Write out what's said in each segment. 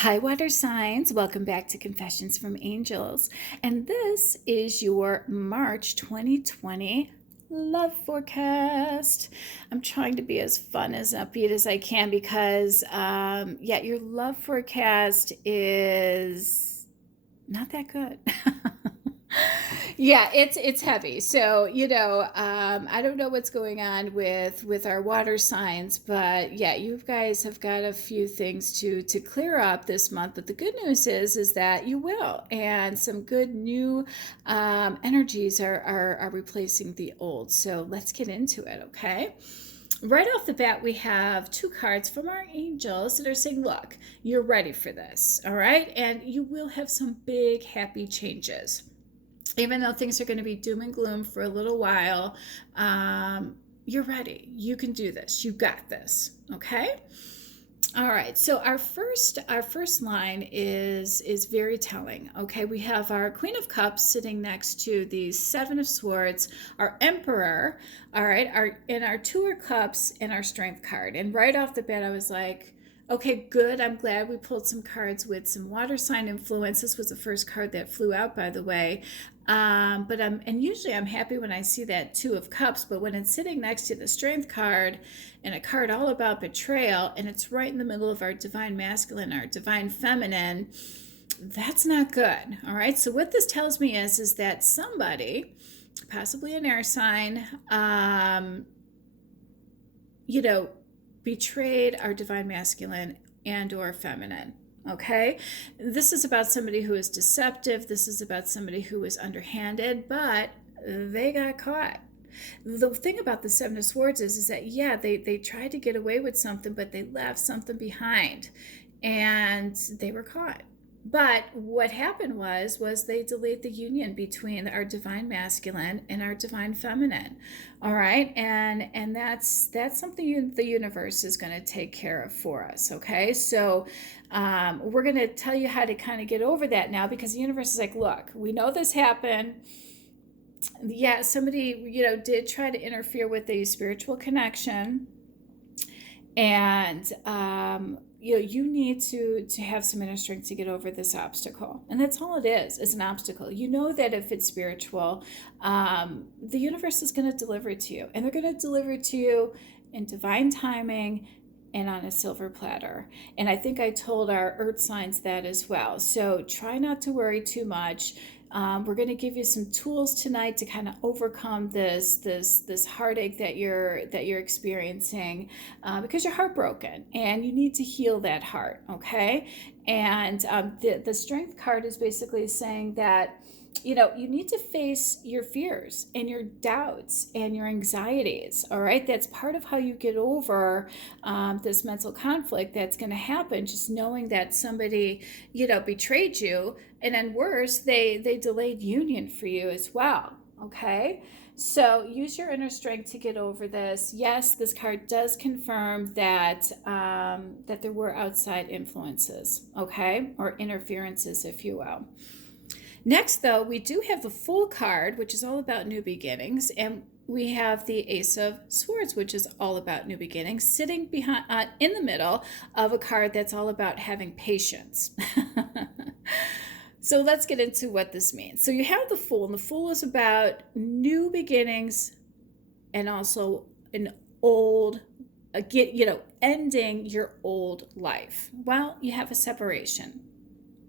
Hi, water signs. Welcome back to Confessions from Angels. And this is your March 2020 love forecast. I'm trying to be as fun as upbeat as I can because, your love forecast is not that good. Yeah, it's heavy. So, I don't know what's going on with our water signs, but yeah, you guys have got a few things to clear up this month. But the good news is that you will, and some good new energies are replacing the old. So let's get into it, okay? Right off the bat, we have two cards from our angels that are saying, look, you're ready for this, all right? And you will have some big, happy changes. Even though things are going to be doom and gloom for a little while, you're ready. You can do this. You got this. Okay. All right. So our first line is very telling. Okay. We have our Queen of Cups sitting next to the Seven of Swords, our Emperor. All right. Our Two of Cups and our Strength card. And right off the bat, I was like, okay, good. I'm glad we pulled some cards with some water sign influence. This was the first card that flew out, by the way. And usually I'm happy when I see that Two of Cups, but when it's sitting next to the Strength card and a card all about betrayal, and it's right in the middle of our Divine Masculine, our Divine Feminine, that's not good. All right. So what this tells me is that somebody, possibly an air sign, betrayed our Divine Masculine and or feminine. Okay, this is about somebody who is deceptive. This is about somebody who is underhanded, but they got caught. The thing about the Seven of Swords is that, yeah, they tried to get away with something, but they left something behind and they were caught. But what happened was they delayed the union between our Divine Masculine and our Divine Feminine. All right, and that's something the universe is going to take care of for us. Okay, so we're going to tell you how to kind of get over that now, because the universe is like, look, we know this happened. Yeah, somebody did try to interfere with a spiritual connection, and you need to have some inner strength to get over this obstacle. And that's all it is an obstacle. You know that if it's spiritual, the universe is going to deliver it to you, and they're going to deliver it to you in divine timing and on a silver platter. And I think I told our earth signs that as well. So try not to worry too much. We're going to give you some tools tonight to kind of overcome this heartache that you're experiencing, because you're heartbroken and you need to heal that heart. Okay, and the Strength card is basically saying that you need to face your fears and your doubts and your anxieties. All right, that's part of how you get over this mental conflict that's going to happen, just knowing that somebody betrayed you, and then worse, they delayed union for you as well. Okay, so use your inner strength to get over this. Yes, this card does confirm that that there were outside influences, okay, or interferences, if you will. Next, though, we do have the Fool card, which is all about new beginnings, and we have the Ace of Swords, which is all about new beginnings, sitting behind in the middle of a card that's all about having patience. So let's get into what this means. So you have the Fool, and the Fool is about new beginnings and also an old, ending your old life. Well, you have a separation.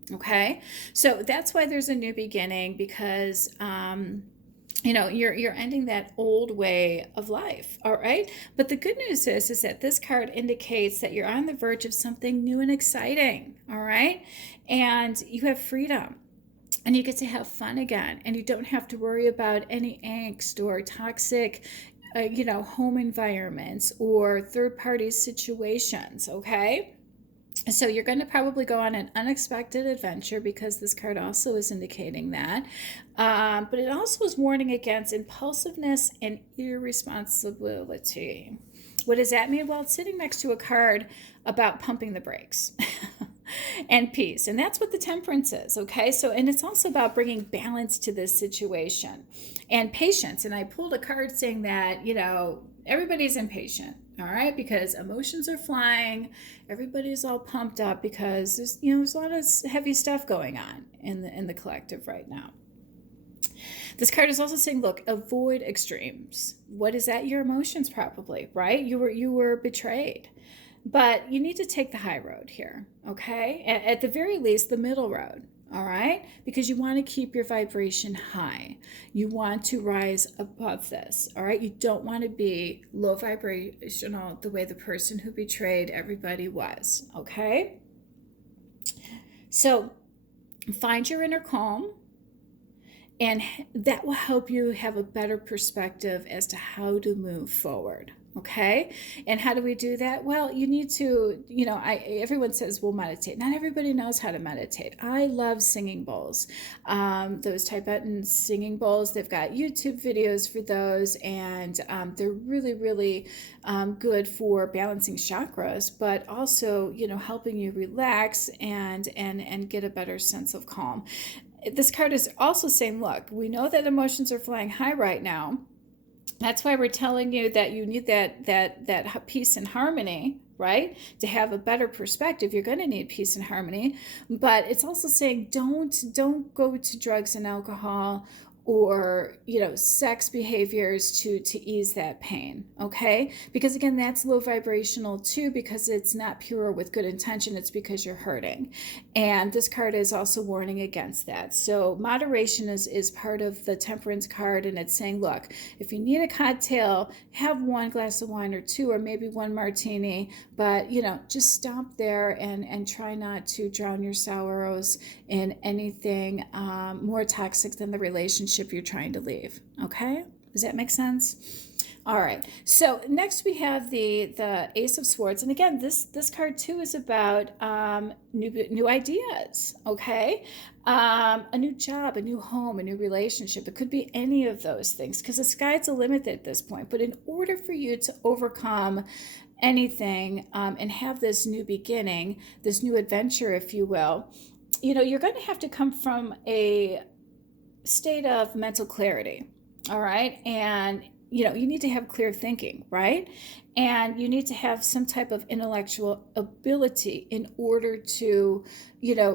Okay, so that's why there's a new beginning, because you're ending that old way of life. All right, but the good news is that this card indicates that you're on the verge of something new and exciting. All right, and you have freedom, and you get to have fun again, and you don't have to worry about any angst or toxic home environments or third-party situations. Okay, so you're going to probably go on an unexpected adventure, because this card also is indicating that. But it also is warning against impulsiveness and irresponsibility. What does that mean? Well, it's sitting next to a card about pumping the brakes and peace. And that's what the Temperance is, okay? So, and it's also about bringing balance to this situation and patience. And I pulled a card saying that, everybody's impatient. All right, because emotions are flying, everybody's all pumped up because there's a lot of heavy stuff going on in the collective right now. This card is also saying, look, avoid extremes. What is that? Your emotions, probably, right? You were betrayed. But you need to take the high road here, okay? At the very least, the middle road, all right? Because you want to keep your vibration high. You want to rise above this, all right? You don't want to be low vibrational the way the person who betrayed everybody was, okay? So find your inner calm, and that will help you have a better perspective as to how to move forward. Okay. And how do we do that? Well, you need to, everyone says, well, meditate. Not everybody knows how to meditate. I love singing bowls. Those Tibetan singing bowls, they've got YouTube videos for those, and they're really, really good for balancing chakras, but also, helping you relax and get a better sense of calm. This card is also saying, look, we know that emotions are flying high right now. That's why we're telling you that you need that peace and harmony, right? To have a better perspective, you're going to need peace and harmony. But it's also saying don't go to drugs and alcohol or sex behaviors to ease that pain, okay? Because again, that's low vibrational too, because it's not pure with good intention. It's because you're hurting. And this card is also warning against that. So moderation is part of the Temperance card, and it's saying, look, if you need a cocktail, have one glass of wine or two, or maybe one martini, but just stop there and try not to drown your sorrows in anything more toxic than the relationship you're trying to leave. Okay, does that make sense? All right, so next we have the Ace of Swords, and again, this card too is about new ideas. Okay, a new job, a new home, a new relationship. It could be any of those things, because the sky's the limit at this point. But in order for you to overcome anything and have this new beginning, this new adventure, if you will, you're going to have to come from a state of mental clarity. All right. And you need to have clear thinking, right? And you need to have some type of intellectual ability in order to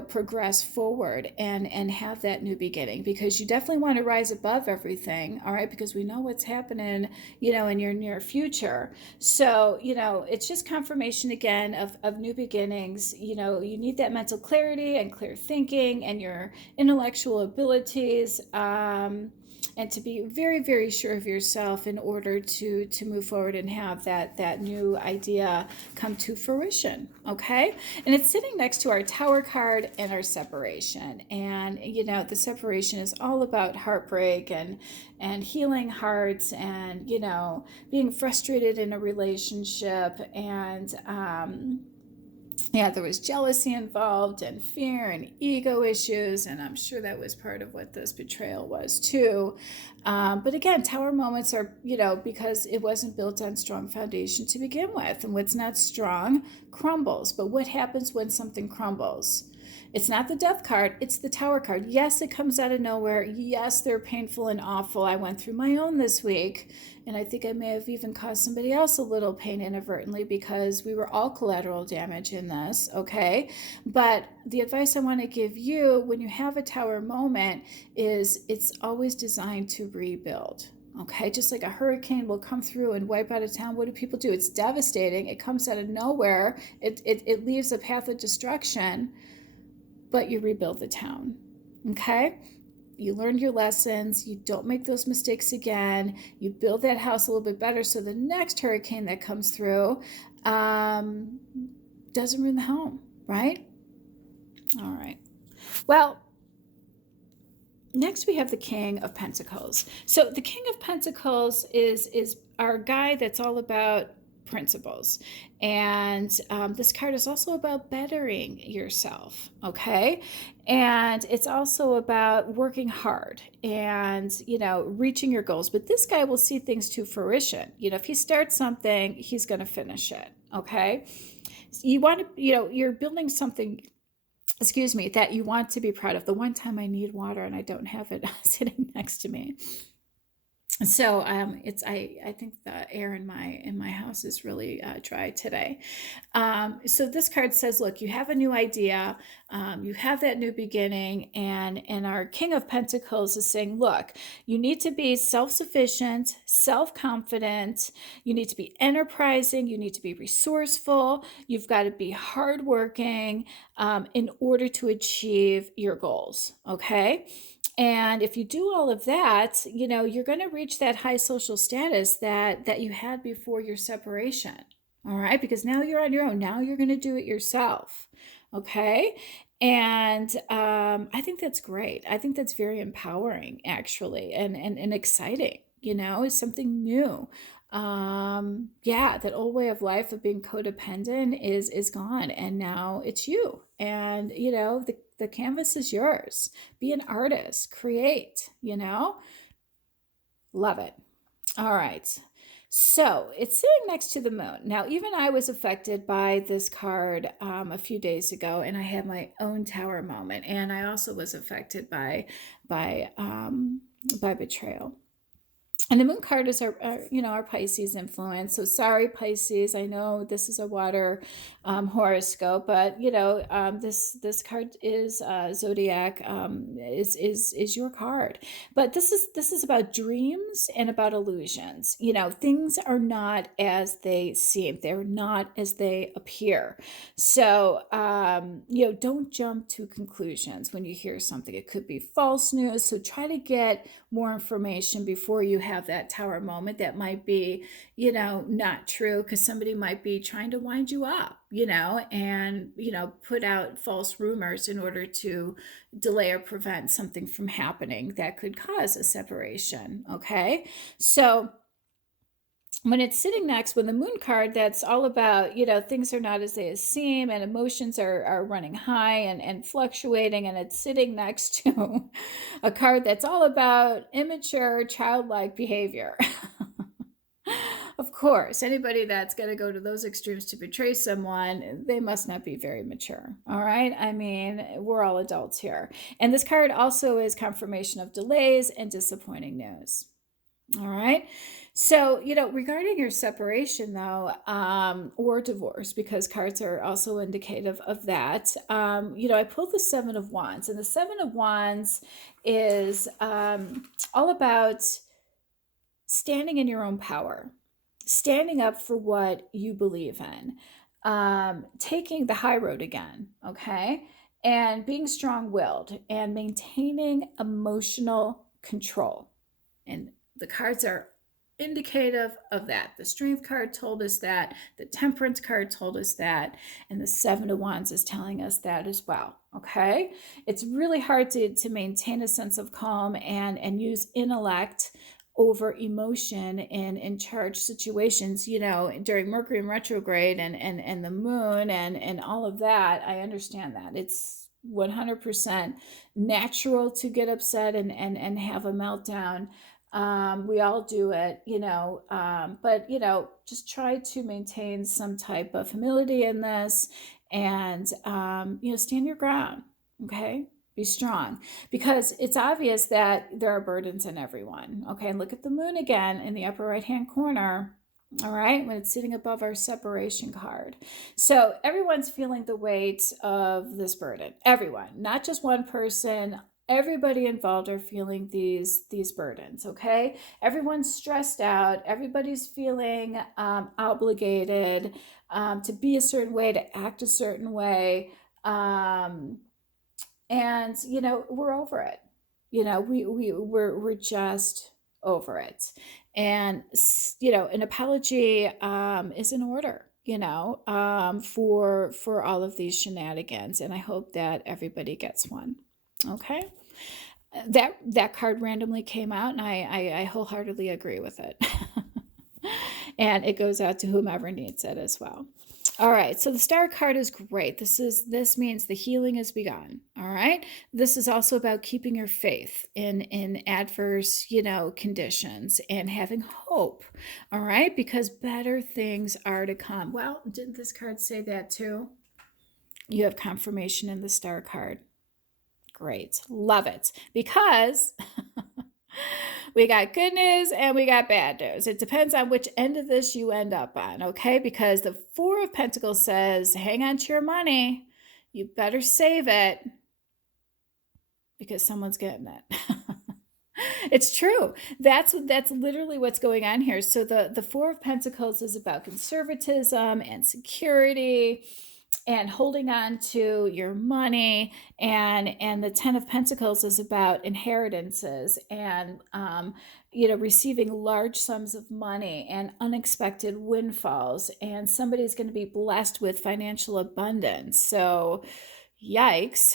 progress forward and have that new beginning, because you definitely want to rise above everything. All right, because we know what's happening in your near future. So it's just confirmation again of new beginnings. You need that mental clarity and clear thinking and your intellectual abilities, and to be very, very sure of yourself in order to move forward and have that new idea come to fruition. Okay, and it's sitting next to our Tower card and our separation. And the separation is all about heartbreak and healing hearts, and being frustrated in a relationship, and there was jealousy involved, and fear and ego issues, and I'm sure that was part of what this betrayal was too. But again, tower moments are, because it wasn't built on strong foundation to begin with, and what's not strong crumbles. But what happens when something crumbles? It's not the death card, it's the Tower card. Yes, it comes out of nowhere. Yes, they're painful and awful. I went through my own this week, and I think I may have even caused somebody else a little pain inadvertently, because we were all collateral damage in this, okay? But the advice I want to give you when you have a Tower moment is it's always designed to rebuild. Okay, just like a hurricane will come through and wipe out a town, what do people do? It's devastating. It comes out of nowhere. It leaves a path of destruction, but you rebuild the town. Okay? You learned your lessons. You don't make those mistakes again. You build that house a little bit better so the next hurricane that comes through doesn't ruin the home, right? All right. Well, next we have the King of Pentacles. So the King of Pentacles is our guy that's all about principles. And this card is also about bettering yourself, okay? And it's also about working hard and, reaching your goals. But this guy will see things to fruition. If he starts something, he's going to finish it, okay? You want to, you're building something, that you want to be proud of. The one time I need water and I don't have it sitting next to me. So I think the air in my house is really dry today. So this card says, look, you have a new idea, you have that new beginning, and our King of Pentacles is saying, look, you need to be self-sufficient, self-confident, you need to be enterprising, you need to be resourceful, you've got to be hardworking in order to achieve your goals. Okay. And if you do all of that, you know, you're going to reach that high social status that you had before your separation. All right, because now you're on your own. Now you're going to do it yourself. Okay. And I think that's great. I think that's very empowering, actually, and exciting. You know, is something new. Yeah, that old way of life of being codependent is gone, and now it's you. And you know, the canvas is yours. Be an artist, create, you know? Love it. All right. So it's sitting next to the moon. Now, even I was affected by this card a few days ago, and I had my own tower moment. And I also was affected by betrayal. And the moon card is our Pisces influence. So sorry, Pisces. I know this is a water horoscope, but this card is Zodiac is your card. But this is about dreams and about illusions. You know, things are not as they seem. They're not as they appear. So don't jump to conclusions when you hear something. It could be false news. So try to get more information before you have that tower moment that might be, not true, because somebody might be trying to wind you up, and, put out false rumors in order to delay or prevent something from happening that could cause a separation. Okay. So when it's sitting next with the moon card, that's all about, things are not as they seem, and emotions are running high and fluctuating, and it's sitting next to a card that's all about immature, childlike behavior. Of course, anybody that's going to go to those extremes to betray someone, they must not be very mature. All right. I mean, we're all adults here. And this card also is confirmation of delays and disappointing news. All right. So, regarding your separation, though, or divorce, because cards are also indicative of that, I pulled the Seven of Wands, and the Seven of Wands is all about standing in your own power, standing up for what you believe in, taking the high road again, okay? And being strong-willed and maintaining emotional control. And the cards are indicative of that. The Strength card told us that, the Temperance card told us that, and the Seven of Wands is telling us that as well. Okay? It's really hard to maintain a sense of calm and use intellect over emotion in charged situations, during Mercury in retrograde and the moon and all of that. I understand that. It's 100% natural to get upset and have a meltdown. We all do it, but, just try to maintain some type of humility in this and, stand your ground. Okay. Be strong, because it's obvious that there are burdens in everyone. Okay. And look at the moon again in the upper right-hand corner. All right. When it's sitting above our separation card. So everyone's feeling the weight of this burden. Everyone, not just one person. Everybody involved are feeling these burdens. Okay. Everyone's stressed out. Everybody's feeling obligated to be a certain way, to act a certain way. And we're over it. We're just over it. And an apology is in order, for all of these shenanigans, and I hope that everybody gets one. Okay. That card randomly came out, and I wholeheartedly agree with it. And it goes out to whomever needs it as well. All right, so the Star card is great. This means the healing has begun. All right, this is also about keeping your faith in adverse, conditions, and having hope. All right, because better things are to come. Well, didn't this card say that too? You have confirmation in the Star card. Great, love it, because We got good news and we got bad news. It depends on which end of this you end up on, okay? Because the Four of Pentacles says, hang on to your money. You better save it because someone's getting it. It's true. That's literally what's going on here. So the Four of Pentacles is about conservatism and security and holding on to your money, and the Ten of Pentacles is about inheritances and receiving large sums of money and unexpected windfalls, and somebody's going to be blessed with financial abundance. So yikes.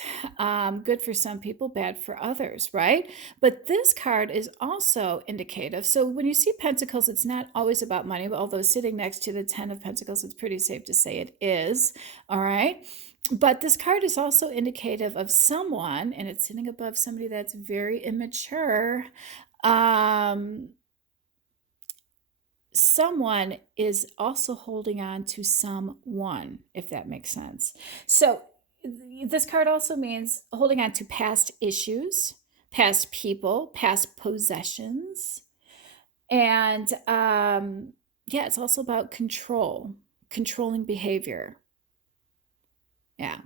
Good for some people, bad for others, right? But this card is also indicative. So when you see pentacles, it's not always about money, although sitting next to the 10 of pentacles, it's pretty safe to say it is. All right. But this card is also indicative of someone, and it's sitting above somebody that's very immature. Someone is also holding on to someone, if that makes sense. So this card also means holding on to past issues, past people, past possessions. And it's also about controlling behavior. Yeah,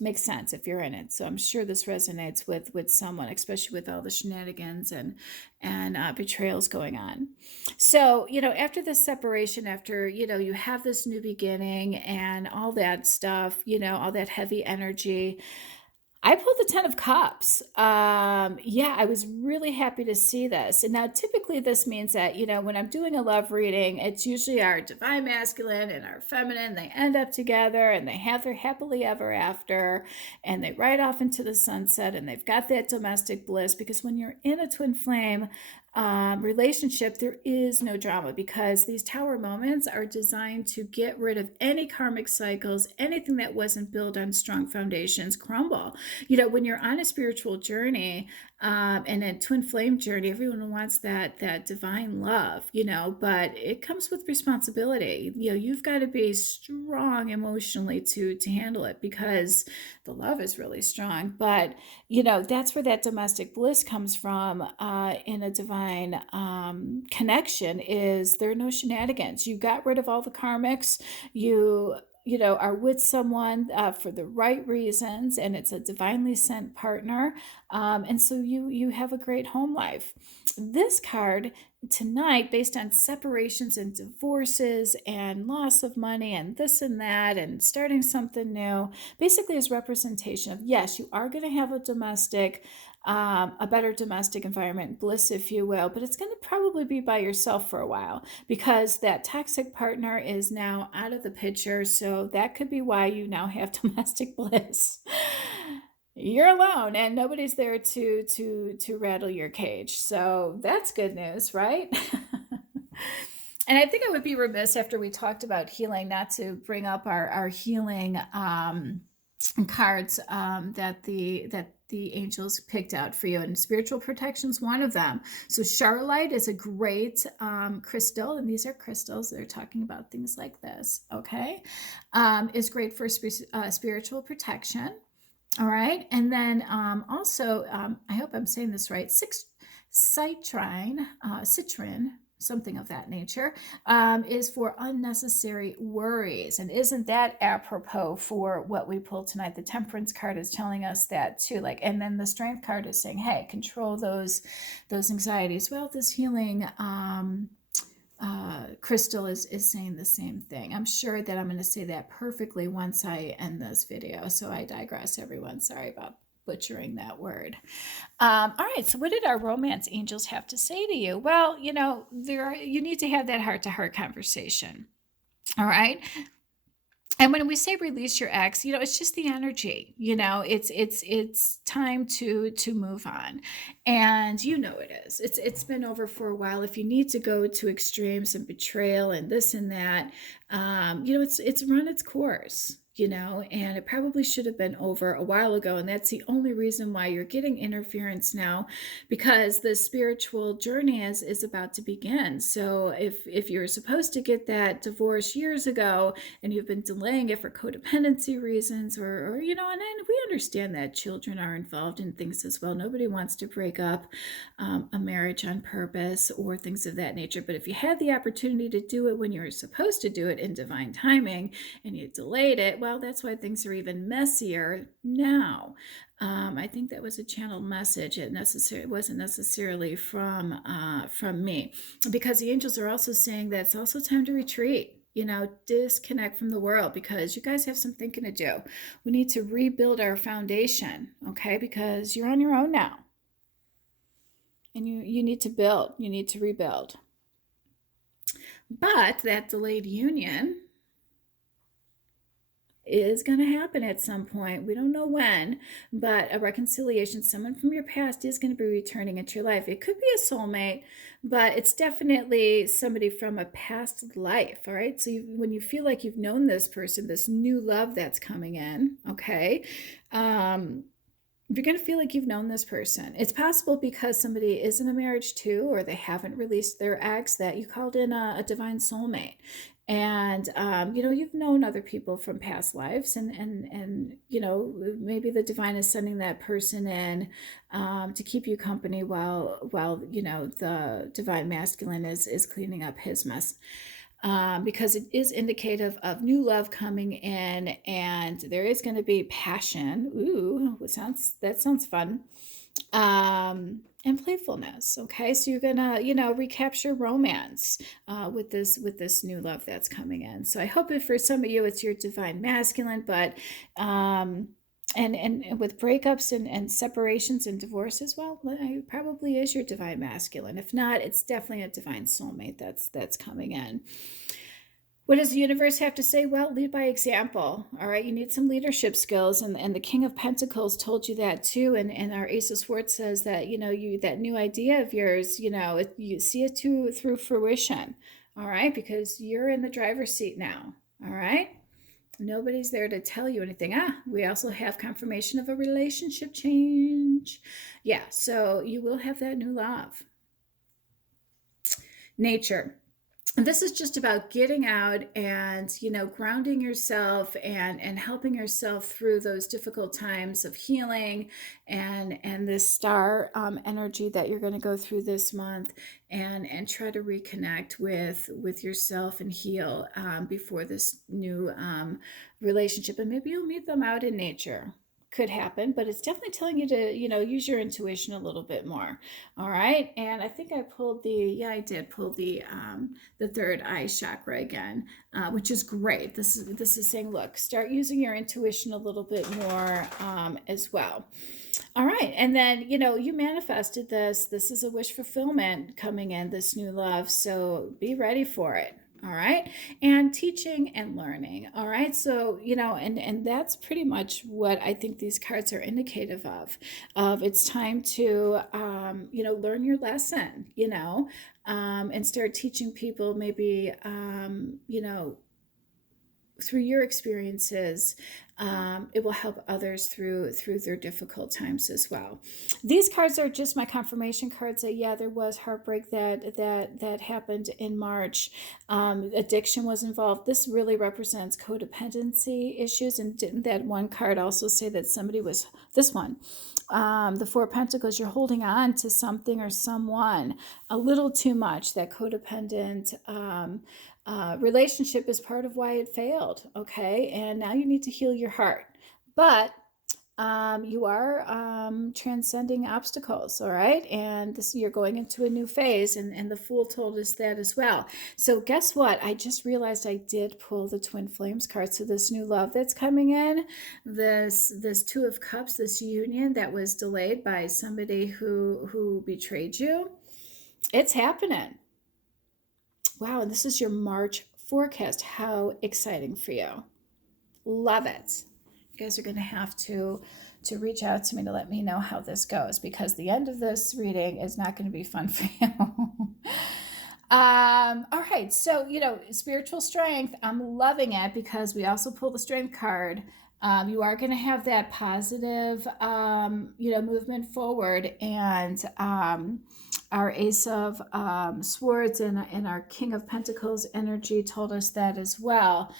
makes sense if you're in it. So I'm sure this resonates with someone, especially with all the shenanigans and betrayals going on. So after this separation, after you have this new beginning and all that stuff, all that heavy energy, I pulled the 10 of Cups. I was really happy to see this. And now typically this means that, when I'm doing a love reading, it's usually our divine masculine and our feminine. They end up together and they have their happily ever after, and they ride off into the sunset, and they've got that domestic bliss, because when you're in a twin flame relationship, there is no drama, because these tower moments are designed to get rid of any karmic cycles. Anything that wasn't built on strong foundations crumble. When you're on a spiritual journey and a twin flame journey, everyone wants that divine love, but it comes with responsibility. You've got to be strong emotionally to handle it, because the love is really strong. But that's where that domestic bliss comes from in a divine connection. Is there are no shenanigans. You got rid of all the karmics. You are with someone for the right reasons, and it's a divinely sent partner, and so you have a great home life. This card tonight, based on separations and divorces and loss of money and this and that and starting something new, basically is representation of, yes, you are going to have a better domestic environment, bliss, if you will, but it's going to probably be by yourself for a while, because that toxic partner is now out of the picture. So that could be why you now have domestic bliss. You're alone and nobody's there to rattle your cage. So that's good news, right? And I think I would be remiss, after we talked about healing, not to bring up our healing cards that the angels picked out for you, and spiritual protection is one of them. So Charlite is a great crystal, and these are crystals. They're talking about things like this, okay? Is great for spiritual protection. All right. And then also, I hope I'm saying this right, citrine, something of that nature, is for unnecessary worries. And isn't that apropos for what we pulled tonight? The Temperance card is telling us that too. And then the Strength card is saying, hey, control those anxieties. Well, this healing crystal is saying the same thing. I'm sure that I'm going to say that perfectly once I end this video. So I digress, everyone. Sorry about butchering that word. All right, so what did our romance angels have to say to you? Well, you need to have that heart-to-heart conversation. All right. And when we say release your ex, it's just the energy. It's time to move on, and it is. It's been over for a while. If you need to go to extremes and betrayal and this and that, it's run its course. and it probably should have been over a while ago. And that's the only reason why you're getting interference now, because the spiritual journey is about to begin. So if you're supposed to get that divorce years ago and you've been delaying it for codependency reasons, or and we understand that children are involved in things as well. Nobody wants to break up a marriage on purpose or things of that nature. But if you had the opportunity to do it when you were supposed to do it in divine timing and you delayed it, well, that's why things are even messier now. I think that was a channeled message. It wasn't necessarily from me, because the angels are also saying that it's also time to retreat. Disconnect from the world, because you guys have some thinking to do. We need to rebuild our foundation, okay? Because you're on your own now, and you need to build. You need to rebuild. But that delayed union is going to happen at some point. We don't know when, but a reconciliation, someone from your past is going to be returning into your life. It could be a soulmate, but it's definitely somebody from a past life. All right. So when you feel like you've known this person, this new love that's coming in, okay, you're going to feel like you've known this person. It's possible because somebody is in a marriage too, or they haven't released their ex, that you called in a divine soulmate. And you've known other people from past lives, and maybe the divine is sending that person in to keep you company while the divine masculine is cleaning up his mess. Because it is indicative of new love coming in, and there is going to be passion. Ooh, that sounds fun. And playfulness. Okay, so you're gonna recapture romance with this new love that's coming in. So I hope that for some of you it's your divine masculine, but and with breakups and separations and divorces, well, it probably is your divine masculine. If not, it's definitely a divine soulmate that's coming in. What does the universe have to say? Well, lead by example. All right, you need some leadership skills, and the King of Pentacles told you that too. And our Ace of Swords says that that new idea of yours, you see it through fruition. All right, because you're in the driver's seat now. All right, nobody's there to tell you anything. We also have confirmation of a relationship change. Yeah, so you will have that new love. Nature. This is just about getting out and grounding yourself and helping yourself through those difficult times of healing, and this star energy that you're going to go through this month, and try to reconnect with yourself and heal before this new relationship. And maybe you'll meet them out in nature. Could happen, but it's definitely telling you to use your intuition a little bit more. All right, and I think I pulled I did pull the third eye chakra again, which is great. This is saying, look, start using your intuition a little bit more as well. All right, and then you manifested this. This is a wish fulfillment coming in, this new love, so be ready for it. All right, and teaching and learning. All right, so and that's pretty much what I think these cards are indicative of it's time to learn your lesson, and start teaching people, maybe through your experiences. It will help others through their difficult times as well. These cards are just my confirmation cards that there was heartbreak that happened in March. Addiction was involved. This really represents codependency issues. And didn't that one card also say that somebody was, this one, the Four of Pentacles, you're holding on to something or someone a little too much. That codependent relationship is part of why it failed. Okay, and now you need to heal your heart, but you are transcending obstacles. All right, and you're going into a new phase, and the Fool told us that as well. So guess what? I just realized I did pull the Twin Flames card. So this new love that's coming in, this Two of Cups, this union that was delayed by somebody who betrayed you, it's happening. Wow, and this is your March forecast. How exciting for you. Love it. You guys are going to have to reach out to me to let me know how this goes, because the end of this reading is not going to be fun for you. All right. So, spiritual strength, I'm loving it because we also pull the strength card. You are going to have that positive, movement forward. And our Ace of Swords and our King of Pentacles energy told us that as well.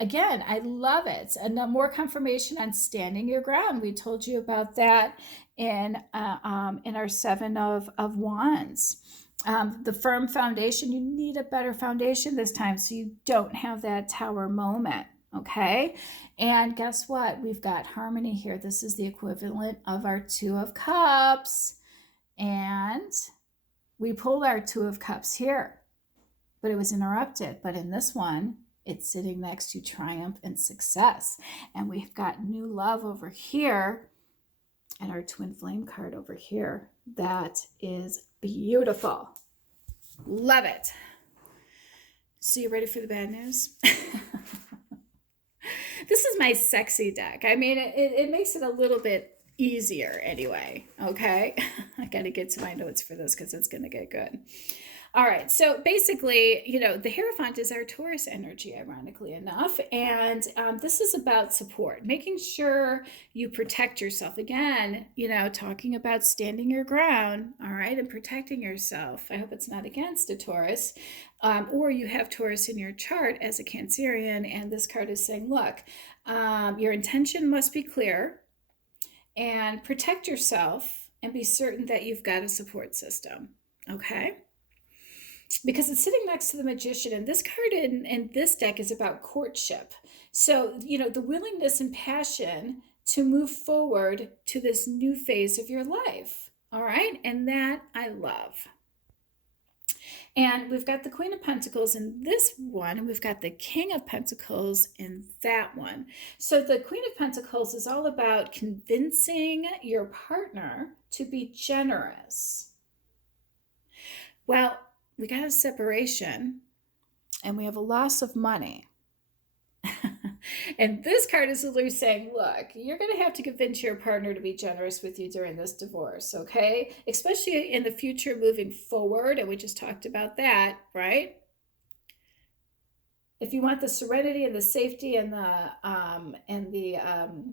Again, I love it. And more confirmation on standing your ground. We told you about that in our Seven of Wands. The firm foundation, you need a better foundation this time so you don't have that tower moment. Okay. And guess what? We've got harmony here. This is the equivalent of our Two of Cups. And we pulled our Two of Cups here, but it was interrupted. But in this one, it's sitting next to triumph and success. And we've got new love over here and our twin flame card over here. That is beautiful. Love it. So you ready for the bad news? This is my sexy deck. I mean, it makes it a little bit easier anyway. Okay. I got to get to my notes for this because it's going to get good. All right. So basically, the Hierophant is our Taurus energy, ironically enough. And this is about support, making sure you protect yourself. Again, talking about standing your ground. All right. And protecting yourself. I hope it's not against a Taurus. Or you have Taurus in your chart as a Cancerian. And this card is saying, look, your intention must be clear and protect yourself and be certain that you've got a support system. Okay. Because it's sitting next to the Magician, and this card in this deck is about courtship. So, the willingness and passion to move forward to this new phase of your life. All right. And that I love. And we've got the Queen of Pentacles in this one, and we've got the King of Pentacles in that one. So the Queen of Pentacles is all about convincing your partner to be generous. Well, we got a separation and we have a loss of money. And this card is literally saying, look, you're going to have to convince your partner to be generous with you during this divorce, okay? Especially in the future moving forward. And we just talked about that, right? If you want the serenity and the safety and the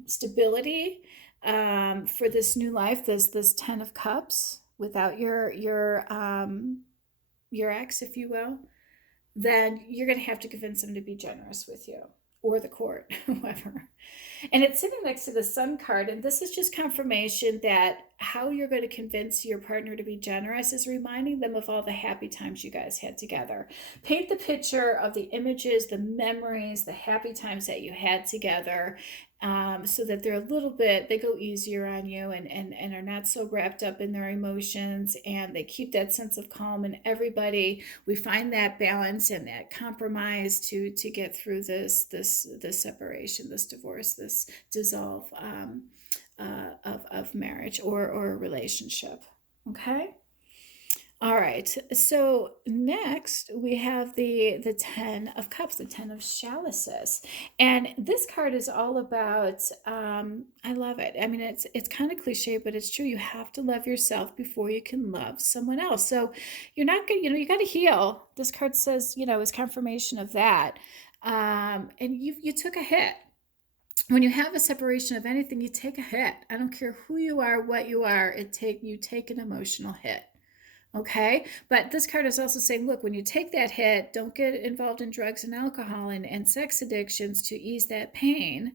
stability for this new life, this 10 of Cups without your ex, if you will, then you're going to have to convince him to be generous with you, or the court, whoever. And it's sitting next to the Sun card, and this is just confirmation that how you're going to convince your partner to be generous is reminding them of all the happy times you guys had together. Paint the picture of the images, the memories, the happy times that you had together, so that they're they go easier on you and are not so wrapped up in their emotions, and they keep that sense of calm in everybody. We find that balance and that compromise to get through this separation, this divorce, this dissolve of marriage or a relationship. Okay. All right. So next we have the 10 of Cups, the 10 of Chalices. And this card is all about, I love it. I mean, it's kind of cliche, but it's true. You have to love yourself before you can love someone else. So you're not going to, you got to heal. This card says, is confirmation of that. And you took a hit. When you have a separation of anything, you take a hit. I don't care who you are, what you are, you take an emotional hit. Okay. But this card is also saying, look, when you take that hit, don't get involved in drugs and alcohol and sex addictions to ease that pain.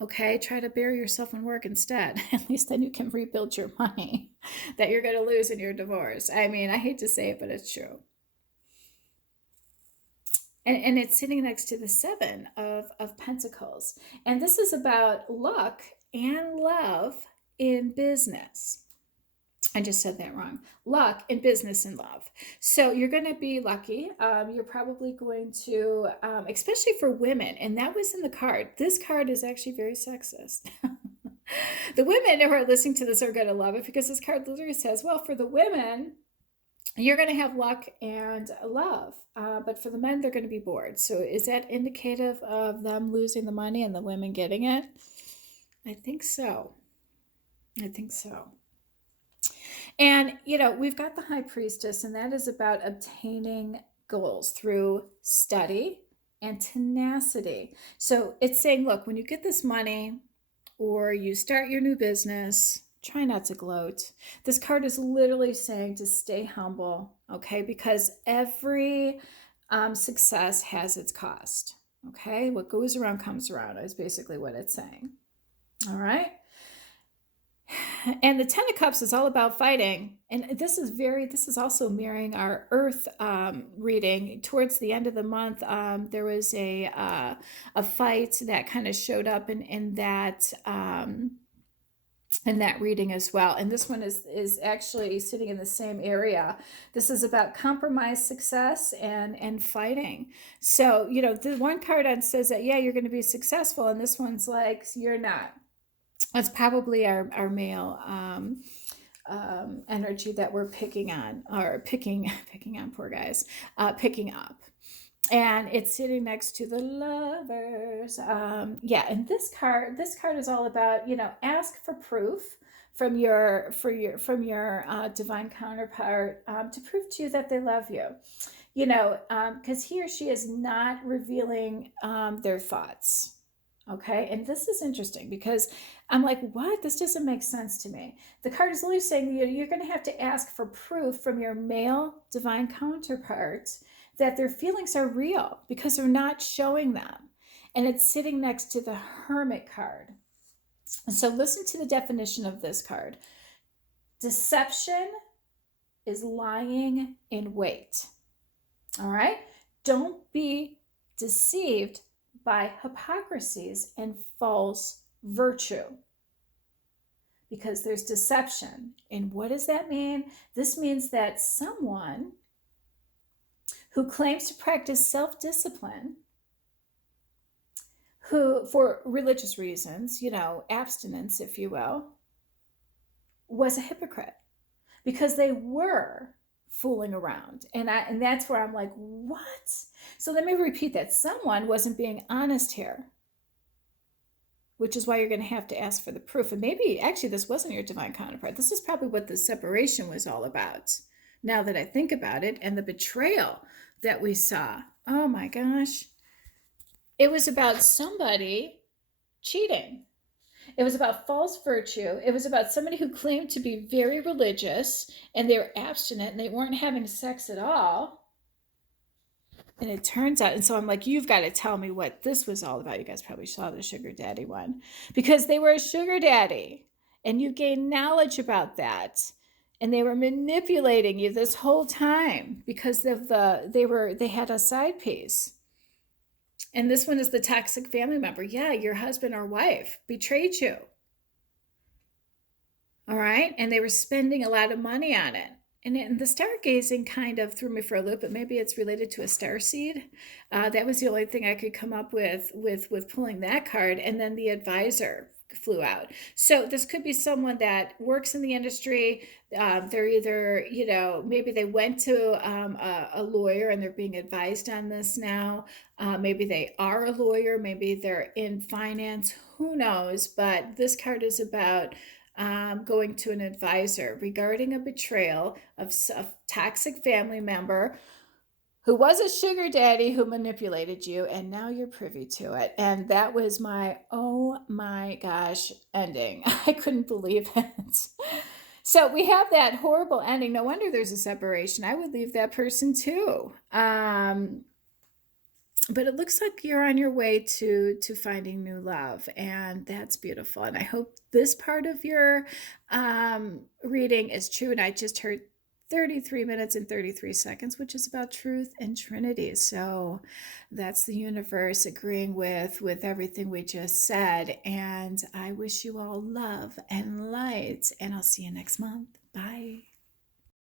Okay. Try to bury yourself in work instead. At least then you can rebuild your money that you're going to lose in your divorce. I mean, I hate to say it, but it's true. And it's sitting next to the 7 of Pentacles. And this is about luck and love in business. I just said that wrong. Luck in business and love. So you're going to be lucky. You're probably going to, especially for women, and that was in the card. This card is actually very sexist. The women who are listening to this are going to love it because this card literally says, well, for the women, you're going to have luck and love. But for the men, they're going to be bored. So is that indicative of them losing the money and the women getting it? I think so. And, you know, we've got the high priestess, and that is about obtaining goals through study and tenacity. So it's saying, look, when you get this money or you start your new business, try not to gloat. This card is literally saying to stay humble, okay? Because every success has its cost, okay? What goes around comes around is basically what it's saying. All right. And the Ten of Cups is all about fighting. And this is also mirroring our Earth reading. Towards the end of the month, there was a fight that kind of showed up in that reading as well. And this one is actually sitting in the same area. This is about compromise, success, and fighting. So, you know, the one card on says that, yeah, you're going to be successful. And this one's like, you're not. It's probably our male energy that we're picking on, or picking on, poor guys, picking up. And it's sitting next to the Lovers. Yeah, and this card is all about, you know, ask for proof from your divine counterpart to prove to you that they love you. You know, because he or she is not revealing their thoughts. Okay, and this is interesting because I'm like, what? This doesn't make sense to me. The card is literally saying you're going to have to ask for proof from your male divine counterpart that their feelings are real because they're not showing them. And it's sitting next to the Hermit card. So listen to the definition of this card. Deception is lying in wait. All right? Don't be deceived by hypocrisies and false virtue, because there's deception. And what does that mean? This means that someone who claims to practice self-discipline, who, for religious reasons, you know, abstinence, if you will, was a hypocrite because they were fooling around. And that's where I'm like, what? So let me repeat that. Someone wasn't being honest here, which is why you're going to have to ask for the proof. And maybe actually this wasn't your divine counterpart. This is probably what the separation was all about, now that I think about it, and the betrayal that we saw. Oh my gosh. It was about somebody cheating. It was about false virtue. It was about somebody who claimed to be very religious and they were abstinent and they weren't having sex at all. And it turns out, and so I'm like, you've got to tell me what this was all about. You guys probably saw the sugar daddy one, because they were a sugar daddy and you gained knowledge about that. And they were manipulating you this whole time because of they had a side piece. And this one is the toxic family member. Yeah, your husband or wife betrayed you. All right. And they were spending a lot of money on it. And the stargazing kind of threw me for a loop, but maybe it's related to a star seed. That was the only thing I could come up with pulling that card. And then the advisor flew out. So this could be someone that works in the industry. They're either, you know, maybe they went to a lawyer and they're being advised on this now. Maybe they are a lawyer. Maybe they're in finance. Who knows? But this card is about going to an advisor regarding a betrayal of a toxic family member who was a sugar daddy who manipulated you, and now you're privy to it. And that was my, oh my gosh, ending. I couldn't believe it. So we have that horrible ending. No wonder there's a separation. I would leave that person too. But it looks like you're on your way to finding new love, and that's beautiful. And I hope this part of your reading is true. And I just heard 33 minutes and 33 seconds, which is about truth and Trinity. So that's the universe agreeing with everything we just said. And I wish you all love and light, and I'll see you next month. Bye.